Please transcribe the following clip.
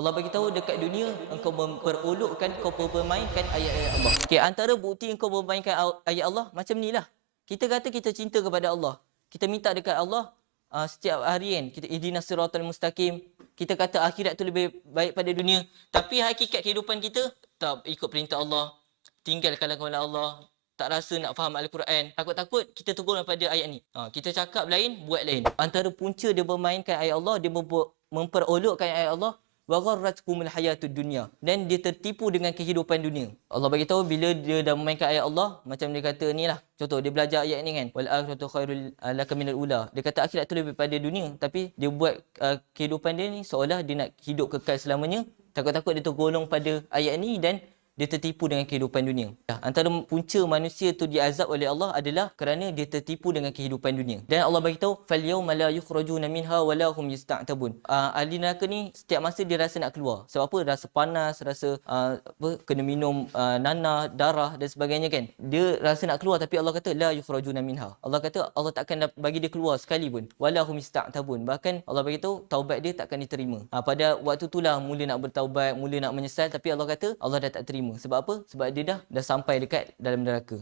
Allah bagi tahu dekat dunia engkau memperolokkan kau permainkan ayat-ayat Allah. Okey, antara bukti engkau permainkan al- ayat Allah macam ni lah. Kita kata kita cinta kepada Allah. Kita minta dekat Allah uh, setiap hari kan kita ihdinas siratal mustaqim. Kita kata akhirat tu lebih baik pada dunia. Tapi hakikat kehidupan kita tak ikut perintah Allah. Tinggalkanlah kepada Allah. Tak rasa nak faham Al-Quran. Takut-takut kita tegur pada ayat ni. Ha, kita cakap lain, buat lain. Antara punca dia bermainkan ayat Allah, dia memper- memperolokkan ayat Allah wa gharratkumul hayatud dunya dan dia tertipu dengan kehidupan dunia. Allah bagi tahu bila dia dah memainkan ayat Allah macam dia kata ni lah. Contoh dia belajar ayat ni kan wal akhiratu khairul laka minal ula. Dia kata akhirat tu lebih pada dunia tapi dia buat uh, kehidupan dia ni seolah dia nak hidup kekal selamanya. Takut-takut dia tergolong pada ayat ni dan dia tertipu dengan kehidupan dunia. Antara punca manusia tu diazab oleh Allah adalah kerana dia tertipu dengan kehidupan dunia. Dan Allah bagi tahu fal yauma la yukhrajuna minha wa la hum yasta'tabun. Uh, ahli neraka ni setiap masa dia rasa nak keluar. Sebab apa? Rasa panas, rasa uh, apa kena minum uh, nanah, darah dan sebagainya kan. Dia rasa nak keluar tapi Allah kata la yukhrajuna minha. Allah kata Allah takkan bagi dia keluar sekali pun. Wala hum yasta'tabun. Bahkan Allah bagi tahu taubat dia takkan diterima. Uh, pada waktu itulah mula nak bertaubat, mula nak menyesal tapi Allah kata Allah dah tak terima. Sebab apa? Sebab dia dah dah sampai dekat dalam neraka.